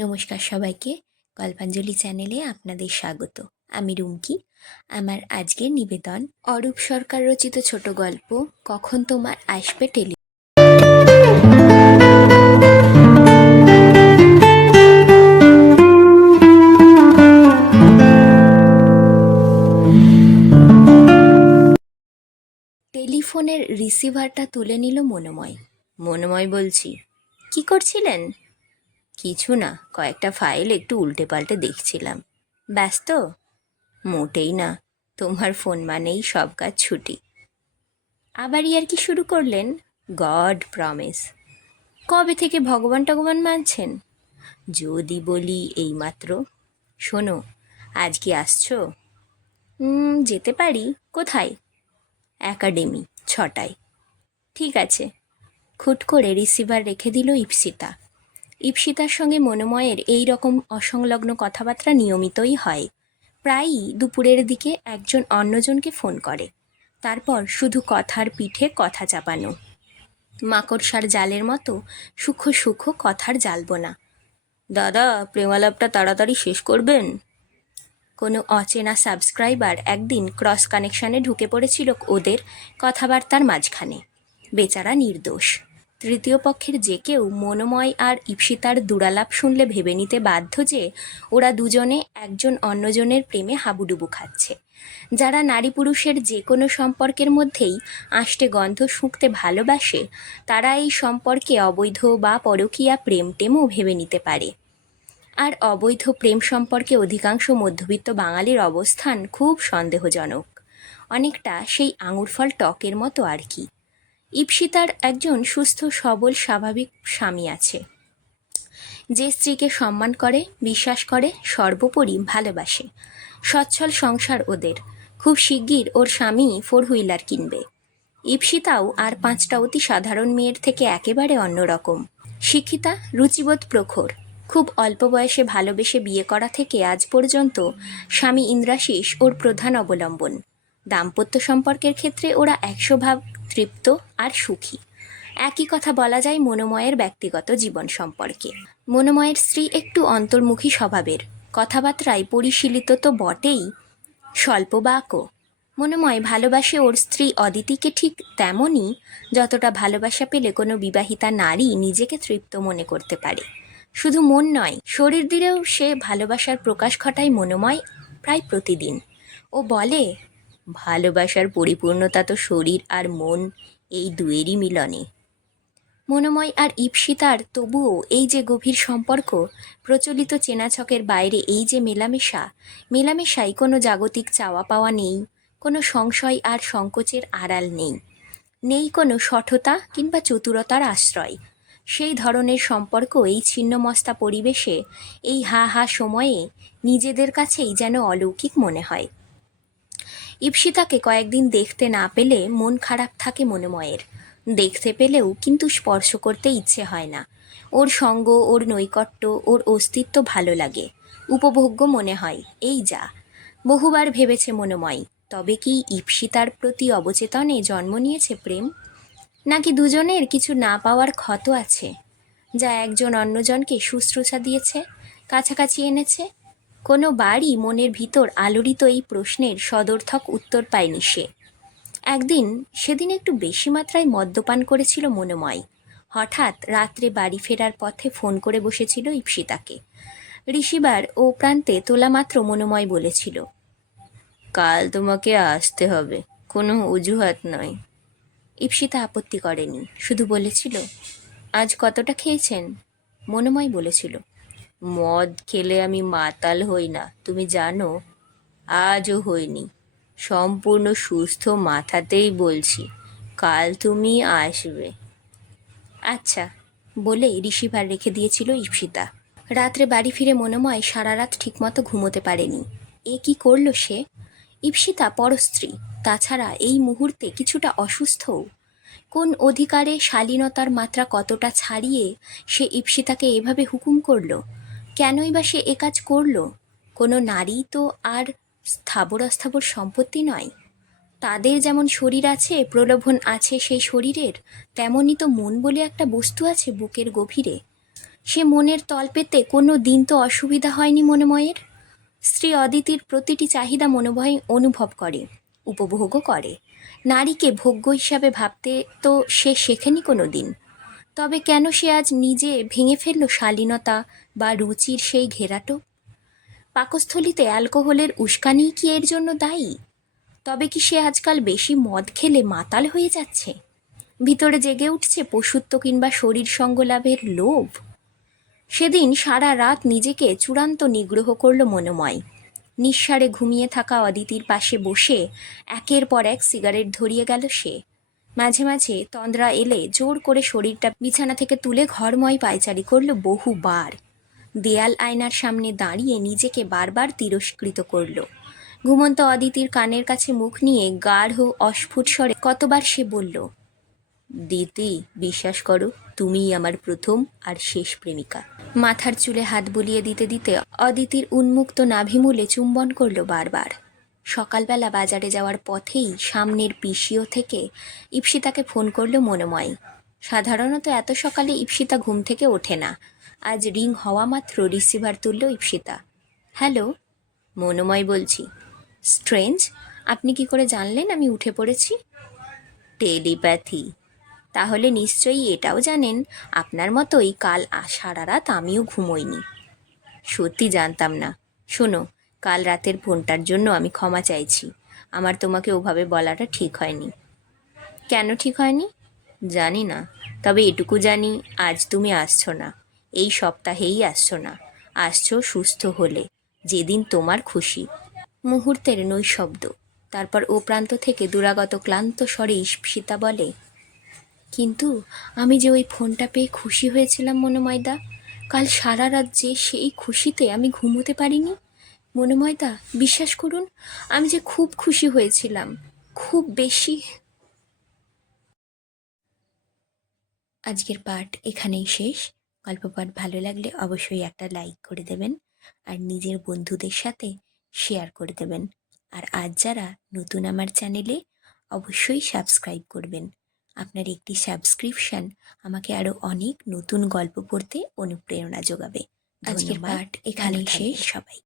নমস্কার সবাইকে। গল্পাঞ্জলি চ্যানেলে আপনাদের স্বাগত। আমি রুমকি। আমার আজকের নিবেদন, অরূপ সরকার রচিত ছোট গল্প, কখন তোমার আসবে টেলি টেলিফোনের রিসিভারটা তুলে নিল মনোময়। মনোময় বলছি, কি করছিলেন? কিছু না, কয়েকটা ফাইল একটু উল্টে পাল্টে দেখছিলাম ব্যস্ত মোটেই না, তোমার ফোন মানেই সব কাজ ছুটি। আবার আর কি শুরু করলেন? গড প্রমিস কবে থেকে ভগবান টগবান মানছেন? যদি বলি এইমাত্র শোনো, আজ কি আসছো? যেতে পারি। কোথায়? একাডেমি ছটায়। ঠিক আছে। খুট করে রিসিভার রেখে দিল ইপসিতা। ইপসিতার সঙ্গে মনোময়ের এই রকম অসংলগ্ন কথাবার্তা নিয়মিতই হয়। প্রায়ই দুপুরের দিকে একজন অন্যজনকে ফোন করে। তারপর শুধু কথার পিঠে কথা চাপানো। মাকড়সার জালের মতো সূক্ষ্ম সূক্ষ্ম কথার জালব না। দাদা, প্রেমালাপটা তাড়াতাড়ি শেষ করবেন? কোনো অচেনা সাবস্ক্রাইবার একদিন ক্রস কানেকশানে ঢুকে পড়েছিল ওদের কথাবার্তার মাঝখানে। বেচারা নির্দোষ। তৃতীয় পক্ষের যে কেউ মনোময় আর ঈপ্সিতার দুরালাপ শুনলে ভেবে নিতে বাধ্য যে ওরা দুজনে একজন অন্যজনের প্রেমে হাবুডুবু খাচ্ছে। যারা নারী পুরুষের যে কোনো সম্পর্কের মধ্যেই আষ্টে গন্ধ শুঁকতে ভালোবাসে, তারা এই সম্পর্কে অবৈধ বা পরকীয়া প্রেম টেমও ভেবে নিতে পারে। আর অবৈধ প্রেম সম্পর্কে অধিকাংশ মধ্যবিত্ত বাঙালির অবস্থান খুব সন্দেহজনক। অনেকটা সেই আঙুর ফল টকের মতো আর কি। ইপসিতার একজন সুস্থ, সবল, স্বাভাবিক স্বামী আছে। যে স্ত্রীকে সম্মান করে, বিশ্বাস করে, সর্বোপরি ভালোবাসে। সচ্ছল সংসার ওদের। খুব শিগগির ওর স্বামী ফোর হুইলার কিনবে। ইপসিতাও আর পাঁচটা অতি সাধারণ মেয়ের থেকে একেবারে অন্যরকম। শিক্ষিতা রুচিবোধ প্রখর। খুব অল্প বয়সে ভালোবেসে বিয়ে করা থেকে আজ পর্যন্ত স্বামী ইন্দ্রাশিস ওর প্রধান অবলম্বন। দাম্পত্য সম্পর্কের ক্ষেত্রে ওরা একশো ভাগ তৃপ্ত আর সুখী। একই কথা বলা যায় মনোময়ের ব্যক্তিগত জীবন সম্পর্কে। মনোময়ের স্ত্রী একটু অন্তর্মুখী স্বভাবের। কথাবার্তায় পরিশীলিত তো বটেই, স্বল্প বাকও। মনোময় ভালোবাসে ওর স্ত্রী অদিতিকে ঠিক তেমনই, যতটা ভালোবাসা পেলে কোনো বিবাহিতা নারী নিজেকে তৃপ্ত মনে করতে পারে। শুধু মন নয়, শরীর দিলেও সে ভালোবাসার প্রকাশ ঘটায় মনোময় প্রায় প্রতিদিন। ও বলে ভালোবাসার পরিপূর্ণতা তো শরীর আর মন, এই দুয়েরই মিলনে। মনোময় আর ঈপ্সিতার তবুও এই যে গভীর সম্পর্ক, প্রচলিত চেনাছকের বাইরে এই যে মেলামেশা, মেলামেশায় কোনো জাগতিক চাওয়া পাওয়া নেই, কোনো সংশয় আর সংকোচের আড়াল নেই। নেই কোনো সঠতা কিংবা চতুরতার আশ্রয়। সেই ধরনের সম্পর্ক এই ছিন্নমস্তা পরিবেশে, এই হা হা সময়ে নিজেদের কাছেই যেন অলৌকিক মনে হয়। ঈপ্সিতাকে কয়েকদিন দেখতে না পেলে মন খারাপ থাকে মনোময়ের। দেখতে পেলেও কিন্তু স্পর্শ করতে ইচ্ছে হয় না। ওর সঙ্গ, ওর নৈকট্য, ওর অস্তিত্ব ভালো লাগে। উপভোগ্য মনে হয়, এই যা। বহুবার ভেবেছে মনোময়, তবে কি ঈপ্সিতার প্রতি অবচেতনে জন্ম নিয়েছে প্রেম? নাকি দুজনের কিছু না পাওয়ার ক্ষত আছে, যা একজন অন্যজনকে শুশ্রূষা দিয়েছে, কাছাকাছি এনেছে? কোনো বাড়ি মনের ভিতর আলোড়িত এই প্রশ্নের সদর্থক উত্তর পায়নি সে। একদিন সেদিন একটু বেশি মাত্রায় মদ্যপান করেছিল মনোময়। হঠাৎ রাত্রে বাড়ি ফেরার পথে ফোন করে বসেছিল ঈপ্সিতাকে ঋষিবার ও প্রান্তে তোলা মাত্র মনোময় বলেছিল, কাল তোমাকে আসতে হবে, কোনো অজুহাত নয়। ঈপ্সিতা আপত্তি করেনি, শুধু বলেছিল, আজ কতটা খেয়েছেন? মনোময় বলেছিল মদ খেলে আমি মাতাল হই না, তুমি জানো? আজও হইনি। সম্পূর্ণ সুস্থ মাথাতেই বলছি, কাল তুমি আসবে। আচ্ছা বলে রিসিভার রেখে দিয়েছিল ঈপ্সিতা। রাত্রে বাড়ি ফিরে মনোময় সারা রাত ঠিকমতো ঘুমোতে পারেনি। এ কি করল সে? ঈপ্সিতা পরস্ত্রী, তাছাড়া এই মুহূর্তে কিছুটা অসুস্থও। কোন অধিকারে শালীনতার মাত্রা কতটা ছাড়িয়ে সে ঈপ্সিতাকে এভাবে হুকুম করল? কেনই বা সে এ কাজ করল? কোনো নারী তো আর স্থাবর অস্থাবর সম্পত্তি নয়। তাদের যেমন শরীর আছে, প্রলোভন আছে সেই শরীরের, তেমনই তো মন বলে একটা বস্তু আছে বুকের গভীরে। সে মনের তল পেতে কোনো দিন তো অসুবিধা হয়নি মনোময়ের? স্ত্রী অদিতির প্রতিটি চাহিদা মনোভয় অনুভব করে, উপভোগও করে। নারীকে ভোগ্য হিসাবে ভাবতে তো সে শেখেনি কোনো দিন। তবে কেন সে আজ নিজে ভেঙে ফেলল শালীনতা বা রুচির সেই ঘেরাটো? পাকস্থলিতে অ্যালকোহলের উস্কানি কি এর জন্য দায়ী? তবে কি সে আজকাল বেশি মদ খেলে মাতাল হয়ে যাচ্ছে? ভিতরে জেগে উঠছে পশুত্ব কিংবা শরীর সঙ্গ লাভের লোভ? সেদিন সারা রাত নিজেকে চূড়ান্ত নিগ্রহ করল মনোময়। নিঃসারে ঘুমিয়ে থাকা অদিতির পাশে বসে একের পর এক সিগারেট ধরিয়ে গেল সে। মাঝে মাঝে তন্দ্রা এলে জোর করে শরীরটা বিছানা থেকে তুলে ঘরময় পায়চারি করল বহুবার। দেয়াল আয়নার সামনে দাঁড়িয়ে নিজেকে বারবার তিরস্কৃত করল। ঘুমন্ত অদিতির কানের কাছে মুখ নিয়ে গাঢ়, অস্ফুট স্বরে কতবার সে বলল, দিতি, বিশ্বাস করো, তুমিই আমার প্রথম আর শেষ প্রেমিকা। মাথার চুলে হাত বুলিয়ে দিতে দিতে অদিতির উন্মুক্ত নাভিমূলে চুম্বন করল বারবার। সকালবেলা বাজারে যাওয়ার পথেই সামনের পিসিও থেকে ইপসিতাকে ফোন করল মনোময়। সাধারণত এত সকালে ইপসিতা ঘুম থেকে ওঠে না। আজ রিং হওয়া মাত্র রিসিভার তুলল ইপসিতা। হ্যালো, মনোময় বলছি। স্ট্রেঞ্জ, আপনি কি করে জানলেন আমি উঠে পড়েছি? টেলিপ্যাথি। তাহলে নিশ্চয়ই এটাও জানেন, আপনার মতোই কাল সারা রাত আমিও ঘুমোইনি। সত্যি জানতাম না। শোনো কাল রাতের ফোনটার জন্য আমি ক্ষমা চাইছি। আমার তোমাকে ওভাবে বলাটা ঠিক হয়নি। কেন ঠিক হয়নি? জানি না। তবে এটুকু জানি, আজ তুমি আসছো না। এই সপ্তাহেই আসছো না। আসছো সুস্থ হলে, যেদিন তোমার খুশি। মুহূর্তের নৈশব্দ। তারপর ও প্রান্ত থেকে দুরাগত ক্লান্ত স্বরে ঈপ্সিতা বলে, কিন্তু আমি যে ওই ফোনটা পেয়ে খুশি হয়েছিলাম মনোময়দা, কাল সারা রাত যে সেই খুশিতে আমি ঘুমোতে পারিনি? মনোময়দা বিশ্বাস করুন আমি যে খুব খুশি হয়েছিলাম খুব বেশি। আজকের পাঠ এখানেই শেষ। গল্প পাঠ ভালো লাগলে অবশ্যই একটা লাইক করে দেবেন আর নিজের বন্ধুদের সাথে শেয়ার করে দেবেন। আর আজ যারা নতুন আমার চ্যানেলে অবশ্যই সাবস্ক্রাইব করবেন। আপনার একটি সাবস্ক্রিপশন আমাকে আরও অনেক নতুন গল্প পড়তে অনুপ্রেরণা যোগাবে। আজকের। পাঠ এখানেই শেষ। সবাই